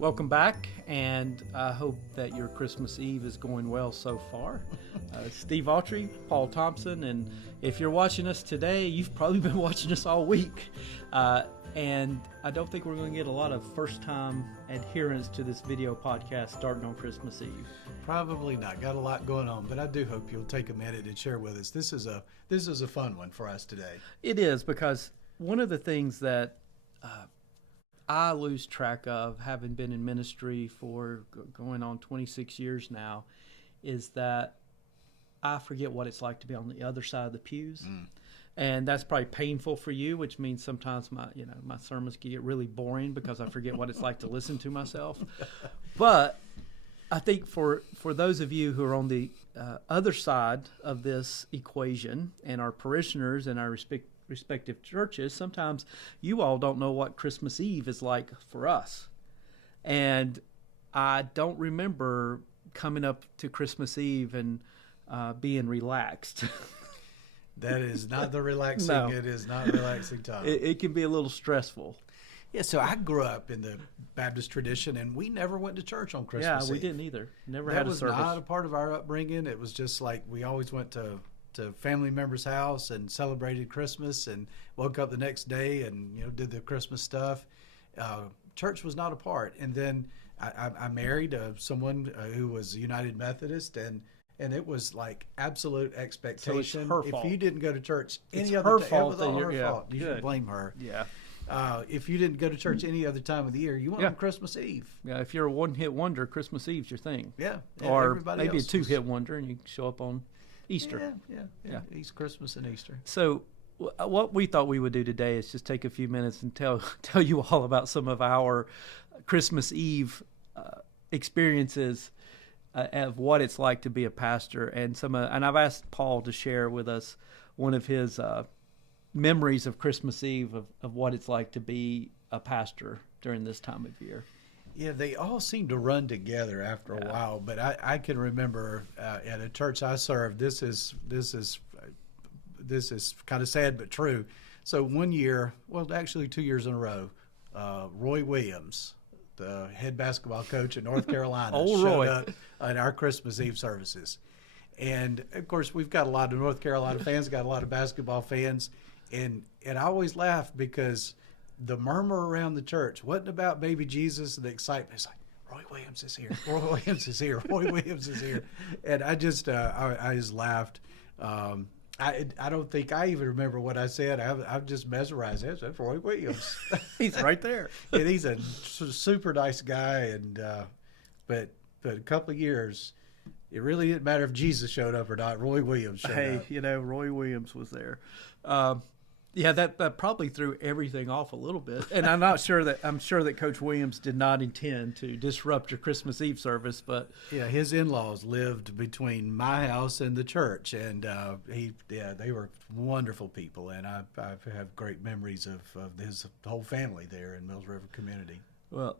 Welcome back, and I hope that your Christmas Eve is going well so far. Steve Autrey, Paul Thompson, and if you're watching us today, you've probably been watching us all week. And I don't think we're going to get a lot of first-time adherents to this video podcast starting on Christmas Eve. Probably not. Got a lot going on, but I do hope you'll take a minute and share with us. This is a fun one for us today. It is, because one of the things that I lose track of, having been in ministry for going on 26 years now, is that I forget what it's like to be on the other side of the pews. And that's probably painful for you, which means sometimes my sermons can get really boring because I forget what it's like to listen to myself. But I think for those of you who are on the other side of this equation, and our parishioners and our respective churches, sometimes you all don't know what Christmas Eve is like for us. And I don't remember coming up to Christmas Eve and being relaxed. That is not the relaxing. No. It is not a relaxing time. It can be a little stressful. Yeah, so I grew up in the Baptist tradition, and we never went to church on Christmas Yeah, we Eve. didn't either. Never That had a was service. not a part of our upbringing. It was just like we always went to family members' house and celebrated Christmas and woke up the next day and did the Christmas stuff. Church was not a part. And then I married someone who was United Methodist, and it was like absolute expectation. So it's her fault. If you didn't go to church It's any other her time, fault, it was all then her you're- yeah, fault. You good. should blame her. Yeah. If you didn't go to church any other time of the year, you went on Christmas Eve. Yeah, if you're a one-hit wonder, Christmas Eve's your thing. Yeah. Or everybody maybe a else two-hit wonder and you show up on Easter. Yeah. Easter, Christmas, and Easter. So what we thought we would do today is just take a few minutes and tell you all about some of our Christmas Eve experiences of what it's like to be a pastor, and and I've asked Paul to share with us one of his memories of Christmas Eve of what it's like to be a pastor during this time of year. Yeah, they all seem to run together after a while, but I can remember at a church I served, this is kind of sad but true. So one year, well, actually 2 years in a row, Roy Williams, the head basketball coach at North Carolina, Old showed Roy. up at our Christmas Eve services. And, of course, we've got a lot of North Carolina fans, got a lot of basketball fans, and I always laugh because the murmur around the church wasn't about baby Jesus and the excitement. It's like, Roy Williams is here. Roy Williams is here. Roy Williams is here. And I just laughed. I don't think I even remember what I said. I'm just mesmerized. That's Roy Williams. He's right there. And he's a super nice guy. And but a couple of years, it really didn't matter if Jesus showed up or not. Roy Williams showed up. Hey, Roy Williams was there. Yeah, that probably threw everything off a little bit. And I'm sure that Coach Williams did not intend to disrupt your Christmas Eve service, but Yeah, his in-laws lived between my house and the church, and they were wonderful people, and I have great memories of his whole family there in Mills River community. well,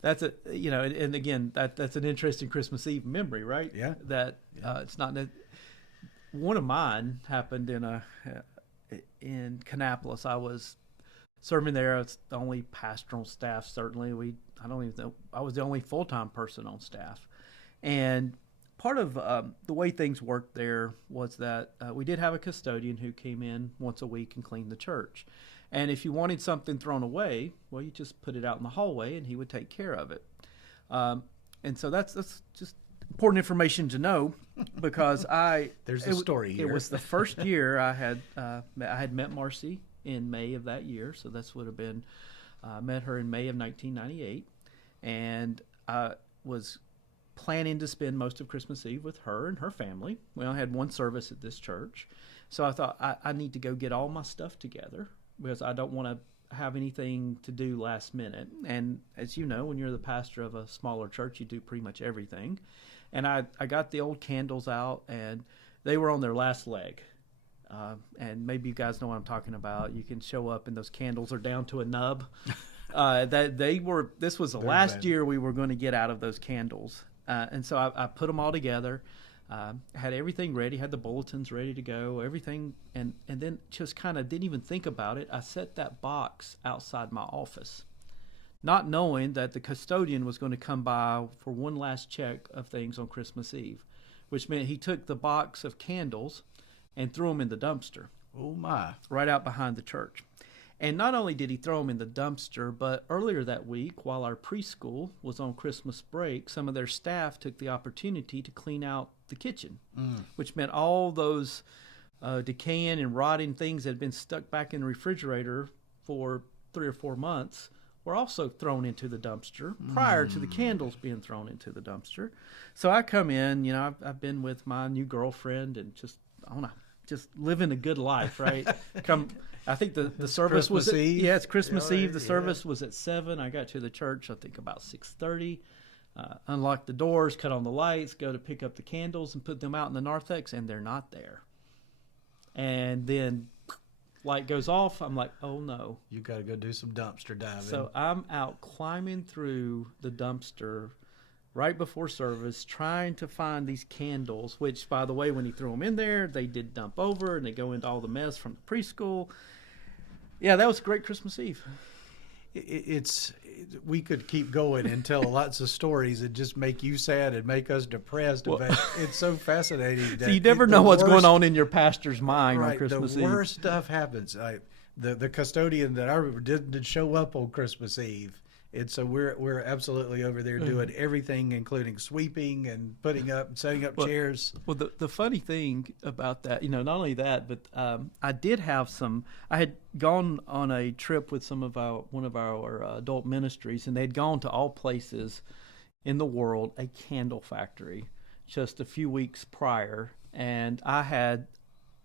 that's and again, that's an interesting Christmas Eve memory, right? Yeah. That it's not that one of mine happened in Kannapolis. I was serving there. I was the only pastoral staff. Certainly, I don't even know. I was the only full-time person on staff, and part of the way things worked there was that we did have a custodian who came in once a week and cleaned the church. And if you wanted something thrown away, well, you just put it out in the hallway, and he would take care of it. And so that's just important information to know, because There's a story here. It was the first year I had met Marcy in May of that year, so this would have been met her in May of 1998, and I was planning to spend most of Christmas Eve with her and her family. We only had one service at this church, so I thought I need to go get all my stuff together because I don't want to have anything to do last minute. And as you know, when you're the pastor of a smaller church, you do pretty much everything. And I got the old candles out, and they were on their last leg. And maybe you guys know what I'm talking about. You can show up, and those candles are down to a nub. This was the last year we were going to get out of those candles. And so I put them all together. Had everything ready, had the bulletins ready to go, everything, and then just kind of didn't even think about it. I set that box outside my office. not knowing that the custodian was going to come by for one last check of things on Christmas Eve, which meant he took the box of candles and threw them in the dumpster. Oh, my. Right out behind the church. And not only did he throw them in the dumpster, but earlier that week, while our preschool was on Christmas break, some of their staff took the opportunity to clean out the kitchen, which meant all those decaying and rotting things that had been stuck back in the refrigerator for 3 or 4 months were also thrown into the dumpster prior to the candles being thrown into the dumpster. So I come in, you know, I've been with my new girlfriend and just, I don't know, just living a good life, right? I think the service was Eve. Yeah, it's Christmas Eve. The service was at 7. I got to the church, I think, about 6:30. Unlock the doors, cut on the lights, go to pick up the candles and put them out in the narthex, and they're not there. And then light goes off. I'm like, oh no. You got to go do some dumpster diving. So I'm out climbing through the dumpster right before service, trying to find these candles, which, by the way, when he threw them in there, they did dump over and they go into all the mess from the preschool. Yeah, that was a great Christmas Eve. We could keep going and tell lots of stories that just make you sad and make us depressed. But it's so fascinating. That so you never know what's going on in your pastor's mind on Christmas Eve. The worst stuff happens. The custodian that I remember didn't show up on Christmas Eve. And so we're absolutely over there doing everything, including sweeping and putting up and setting up chairs. Well, the funny thing about that, you know, not only that, but I did have I had gone on a trip with one of our adult ministries, and they'd gone to all places in the world, a candle factory, just a few weeks prior. And I had,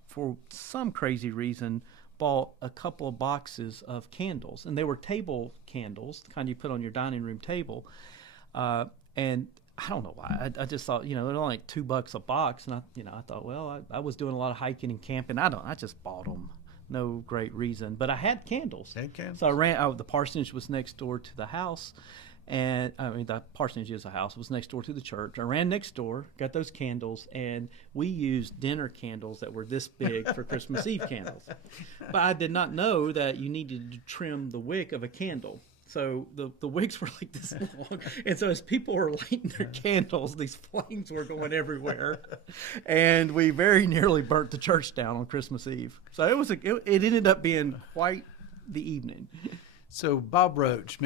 for some crazy reason, bought a couple of boxes of candles, and they were table candles, the kind you put on your dining room table. And I don't know why. I just thought, you know, they're only like $2 a box, and I thought, well, I was doing a lot of hiking and camping. I just bought them. No great reason, but I had candles. So I ran out. The parsonage was next door to the house. And I mean, the parsonage is a house. It was next door to the church. I ran next door, got those candles, and we used dinner candles that were this big for Christmas Eve candles. But I did not know that you needed to trim the wick of a candle. So the wicks were like this long. And so as people were lighting their candles, these flames were going everywhere. And we very nearly burnt the church down on Christmas Eve. So it ended up being quite the evening. So Bob Roach,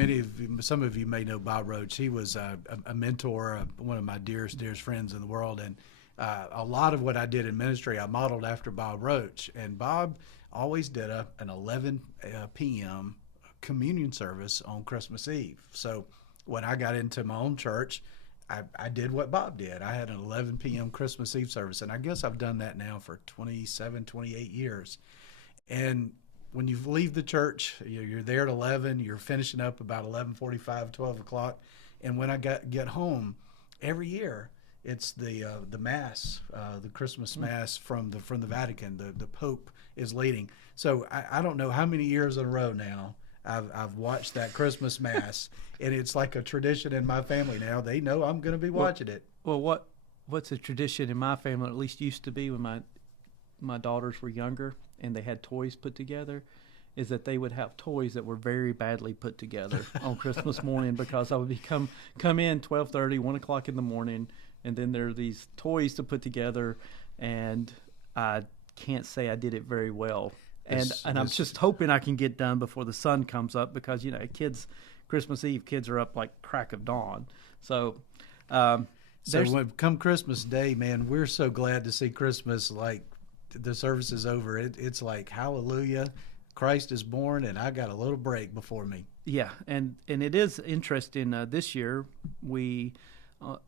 some of you may know Bob Roach. He was a mentor, one of my dearest friends in the world, and a lot of what I did in ministry I modeled after Bob Roach. And Bob always did an 11 p.m. communion service on Christmas Eve. So when I got into my own church, I did what Bob did. I had an 11 p.m. Christmas Eve service, and I guess I've done that now for 27, 28 years. And when you leave the church, you're there at 11, you're finishing up about 11:45, 12 o'clock. And when I get home, every year, it's the Mass, the Christmas Mass from the Vatican. The Pope is leading. So I don't know how many years in a row now I've watched that Christmas Mass, and it's like a tradition in my family now. They know I'm going to be watching it. Well, what's a tradition in my family, at least used to be when my daughters were younger, and they had toys put together, is that they would have toys that were very badly put together on Christmas morning, because I would come in 12:30, 1 o'clock in the morning, and then there are these toys to put together, and I can't say I did it very well. And I'm just hoping I can get done before the sun comes up, because, you know, Christmas Eve, kids are up like crack of dawn. So when come Christmas Day, man, we're so glad to see Christmas, like, the service is over. It's like, hallelujah, Christ is born, and I got a little break before me. Yeah, and it is interesting. This year, we, of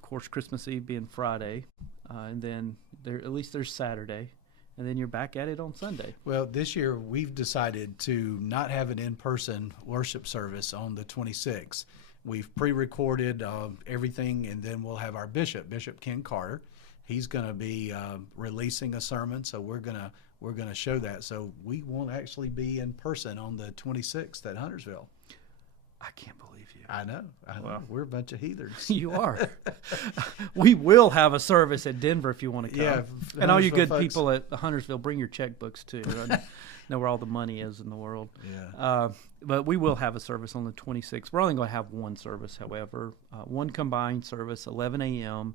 course, Christmas Eve being Friday, and then there's Saturday, and then you're back at it on Sunday. Well, this year we've decided to not have an in-person worship service on the 26th. We've pre-recorded everything, and then we'll have our Bishop Ken Carter. He's going to be releasing a sermon, so we're going to show that. So we won't actually be in person on the 26th at Huntersville. I can't believe you. I know. Well, we're a bunch of heathens. You are. We will have a service at Denver if you want to come. Yeah, and all you Huntersville good folks. people at Huntersville, bring your checkbooks too. I know where all the money is in the world. Yeah. But we will have a service on the 26th. We're only going to have one service, however, one combined service, 11 a.m.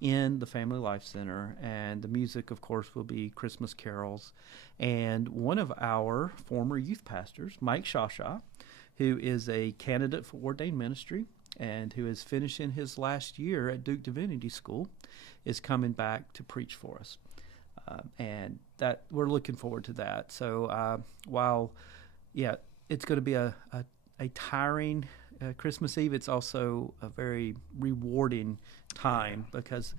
in the Family Life Center. And the music, of course, will be Christmas carols. And one of our former youth pastors, Mike Shawshaw, who is a candidate for ordained ministry and who is finishing his last year at Duke Divinity School, is coming back to preach for us. And that we're looking forward to that. So while, it's going to be a tiring Christmas Eve, it's also a very rewarding time because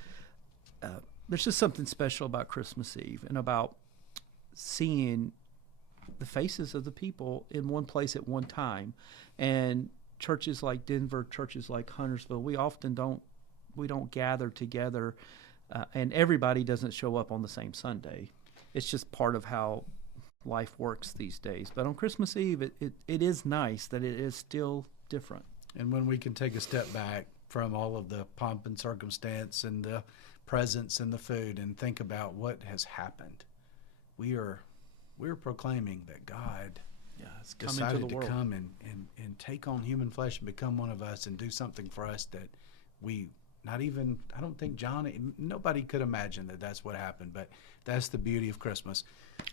there's just something special about Christmas Eve and about seeing the faces of the people in one place at one time. And churches like Denver, churches like Huntersville, we often don't gather together, and everybody doesn't show up on the same Sunday. It's just part of how life works these days. But on Christmas Eve, it is nice that it is still different. And when we can take a step back from all of the pomp and circumstance and the presents and the food and think about what has happened, we're proclaiming that God It's coming decided to the world. come and take on human flesh and become one of us and do something for us that I don't think nobody could imagine that that's what happened, but that's the beauty of Christmas.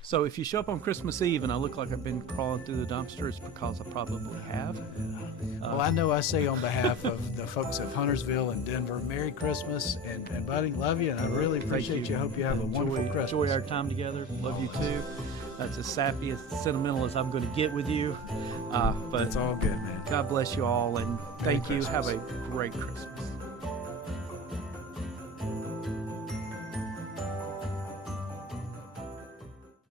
So if you show up on Christmas Eve and I look like I've been crawling through the dumpster, it's because I probably have. Well, I know I say on behalf of the folks of Huntersville and Denver, Merry Christmas, and buddy, love you, and I really appreciate you. Hope you have a wonderful Christmas. Enjoy our time together. Love you too. That's as sappy, as sentimental as I'm going to get with you. But It's all good, man. God bless you all, and thank you. Christmas. Have a great Christmas.